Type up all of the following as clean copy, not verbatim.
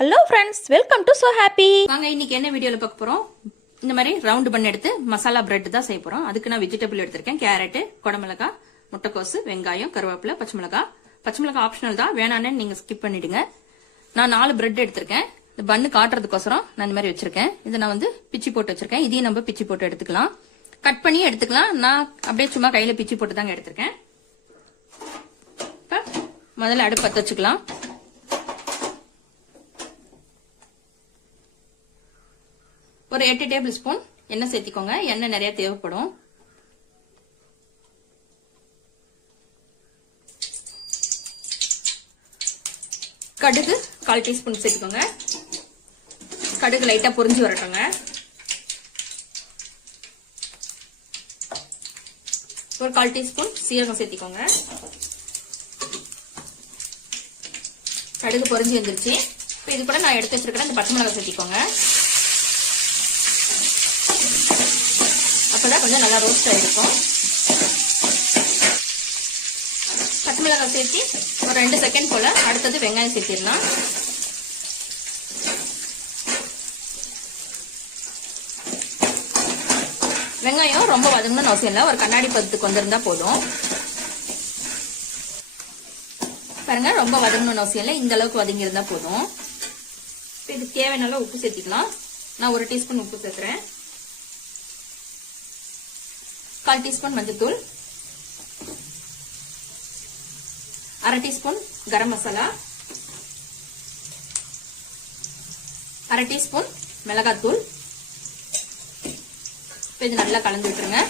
Hello friends, welcome to so happy. வாங்க இன்னைக்கு என்ன வீடியோல பார்க்க போறோம். இந்த மாதிரி ரவுண்ட் பண்ண எடுத்து மசாலா பிரெட் தான் செய்ய போறோம். அதுக்கு நான் வெஜிடபிள் எடுத்திருக்கேன். கேரட், குடமிளகாய், முட்டைக்கோசு, வெங்காயம், கருவேப்பிலை, பச்சை மிளகாய் ஆப்ஷனல் தான், வேணான்னு நீங்க ஸ்கிப் பண்ணிடுங்க. நான் 4 பிரெட் எடுத்திருக்கேன். இந்த பண்ணு காட்டுறதுக்கோசரம் நான் இந்த மாதிரி வச்சிருக்கேன். இதை நான் பிச்சி போட்டு வச்சிருக்கேன். இதையும் நம்ம பிச்சி போட்டு எடுத்துக்கலாம், கட் பண்ணி எடுத்துக்கலாம். நான் அப்படியே சும்மா கையில பிச்சி போட்டு தாங்க எடுத்திருக்கேன். இப்ப முதல்ல அடுப்பு பத்த வச்சுக்கலாம். ஒரு 8 டேபிள் ஸ்பூன் எண்ணெய் சேர்த்திக்கோங்க. எண்ணெய் நிறைய தேவைப்படும். கடுகு 1/4 டீஸ்பூன் சேர்த்துக்கோங்க. கடுகு லைட்டா பொரிஞ்சு வரட்டுங்க. ஒரு 1/4 டீஸ்பூன் சீரகம் சேர்த்திக்கோங்க. கடுகு பொரிஞ்சு வந்துருச்சு. இப்போ இது கூட நான் எடுத்து வச்சிருக்கிறேன் இந்த பச்சை மிளகாய் சேர்த்திக்கோங்க. அப்பதான் கொஞ்சம் நல்லா ரோஸ்ட் ஆயிருக்கும். பச்சை மிளகாய் சேர்த்து ஒரு 2 செகண்ட் போல அடுத்தது வெங்காயம் சேர்த்திடலாம். வெங்காயம் ரொம்ப வதங்கணும்னு அவசியம் இல்லை, ஒரு கண்ணாடி பதத்துக்கு வந்திருந்தா போதும். பாருங்க, ரொம்ப வதங்கணும்னு அவசியம் இல்லை, இந்த அளவுக்கு வதங்கி இருந்தா போதும். இது தேவையான உப்பு சேர்த்திக்கலாம். நான் 1 டீஸ்பூன் உப்பு சேர்க்கிறேன். 1/4 டீஸ்பூன் மஞ்சள்தூள், 1/2 டீஸ்பூன் கரம் மசாலா, 1/2 டீஸ்பூன் மிளகாத்தூள். இது நல்லா கலந்து விட்டுருங்க.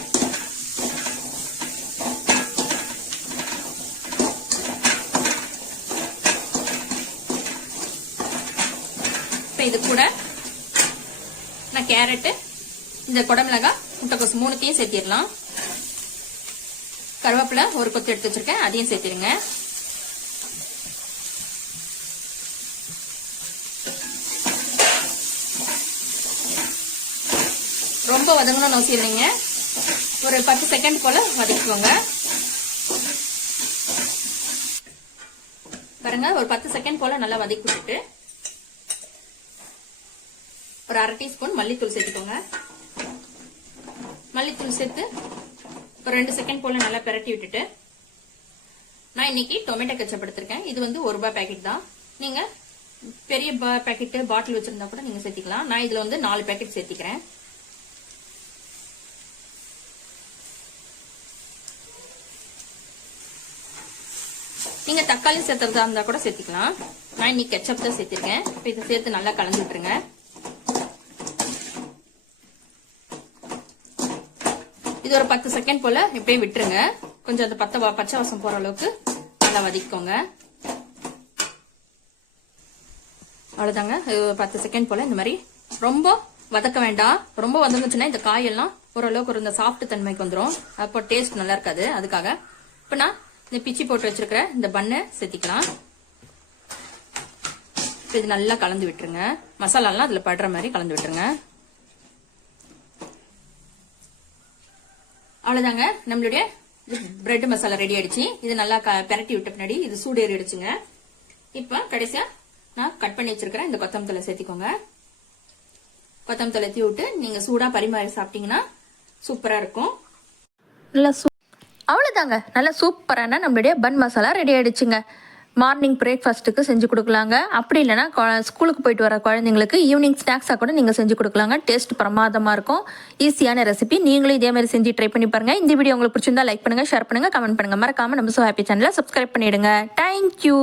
இது கூட நான் கேரட், இந்த குடமிளகாய், முட்டைக்கோசு 3த்தையும் சேர்த்திடலாம். கருவேப்பிலை ஒரு கொத்து எடுத்து வச்சிருக்கேன், அதையும் சேர்த்திருங்க. ரொம்ப வதங்கணும்னு அவசியம் இல்லைங்க, ஒரு 10 செகண்ட் போல வதக்கிக்கோங்க. பாருங்க, ஒரு 10 செகண்ட் போல நல்லா வதக்கி விட்டுட்டு ஒரு 1/2 டீஸ்பூன் மல்லித்தூள் சேர்த்துக்கோங்க. மல்லித்தூள் சேர்த்து ஒரு 2 செகண்ட் போல நல்லா பிரட்டி விட்டுட்டு, நான் இன்னைக்கு டொமேட்டோ கெச்சப் எடுத்திருக்கேன். இது 1 ரூபாய் பேக்கெட் தான். நீங்க பெரிய பேக்கெட் பாட்டில் வச்சிருந்தா கூட நீங்க சேர்த்திக்கலாம். நான் இதுல 4 பேக்கெட் சேர்த்திக்கிறேன். நீங்க தக்காளி சேர்த்துறதா இருந்தா கூட சேர்த்திக்கலாம். நான் இன்னைக்கு கெச்சப் தான் சேர்த்திருக்கேன். இதை சேர்த்து நல்லா கலந்து விட்டுருங்க. இது ஒரு 10 செகண்ட் போல இப்படியே விட்டுருங்க. கொஞ்சம் அந்த பச்சை வாசம் போற அளவுக்கு நல்லா வதக்கிக்கோங்க. அவ்வளவுதாங்க. 10 செகண்ட் போல இந்த மாதிரி ரொம்ப வதக்க வேண்டாம். ரொம்ப வதங்குச்சுன்னா இந்த காயெல்லாம் ஓரளவுக்கு ஒரு இந்த சாஃப்ட் தன்மைக்கு வந்துடும். அப்போ டேஸ்ட் நல்லா இருக்காது. அதுக்காக இப்ப நான் இந்த பிச்சி போட்டு வச்சிருக்கிற இந்த பண்ணை சேர்த்திக்கலாம். இது நல்லா கலந்து விட்டுருங்க. மசாலாலாம் அதுல படுற மாதிரி கலந்து விட்டுருங்க. அவ்வளவுதாங்க, நம்மளுடைய பிரெட் மசாலா ரெடி ஆயிடுச்சு. இது நல்லா பெரட்டி விட்ட பின்னாடி இது சூடு ஏறிடுச்சுங்க. இப்ப கடைசியா நான் கட் பண்ணி வச்சிருக்கிறேன் இந்த கொத்தமல்லி தழை சேர்த்திக்கோங்க. கொத்தமல்லி தழை தூவி விட்டு நீங்க சூடா பரிமாறி சாப்பிட்டீங்கன்னா சூப்பரா இருக்கும். அவ்வளோதாங்க, நல்லா சூப்பரான நம்மளுடைய பன் மசாலா ரெடி ஆயிடுச்சுங்க. மார்னிங் பிரேக்ஃபாஸ்ட்டுக்கு செஞ்சு கொடுக்கலாங்க. அப்படி இல்லைனா ஸ்கூலுக்கு போயிட்டு வர குழந்தைங்களுக்கு ஈவினிங் ஸ்நாக்ஸாக கூட நீங்கள் செஞ்சு கொடுக்கலாங்க. டேஸ்ட் பிரமாதமாக இருக்கும். ஈஸியான ரெசிபி. நீங்களும் இதே மாதிரி செஞ்சு ட்ரை பண்ணி பாருங்கள். இந்த வீடியோ உங்களுக்கு பிடிச்சிருந்தா லைக் பண்ணுங்கள், ஷேர் பண்ணுங்கள், கமெண்ட் பண்ணுங்கள். மறக்காமல் நம்ம சோ ஹாப்பி சேனலை சப்ஸ்கிரைப் பண்ணிவிடுங்க. தேங்க்யூ.